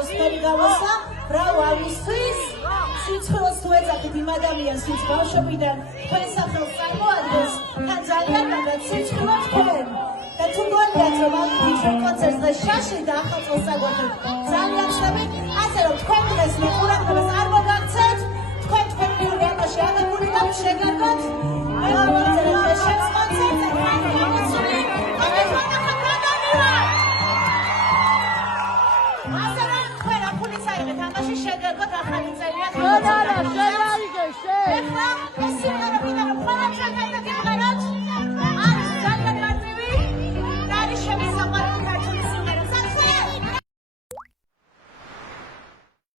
მოგაწოს ხელი გამოსა ბრავო ამისთვის სიცხვილს თუ ეძახით იმ ადამიანს ვინც ბავშვობიდან თქვენ სახელს წარმოადგენს თან ძალიან მაგათ სიცხვილო თქვენ და თუ გონიათ რომ ამ DJ კონცერტს დღეს შაში და ახალ წელს აგვაქვს ძალიან ცნობით ასე რომ თქვენ დღეს მე ყურადღებას არ მოგაქცევთ თქვენ თქვენი რატოში აგებული და შეგარდოთ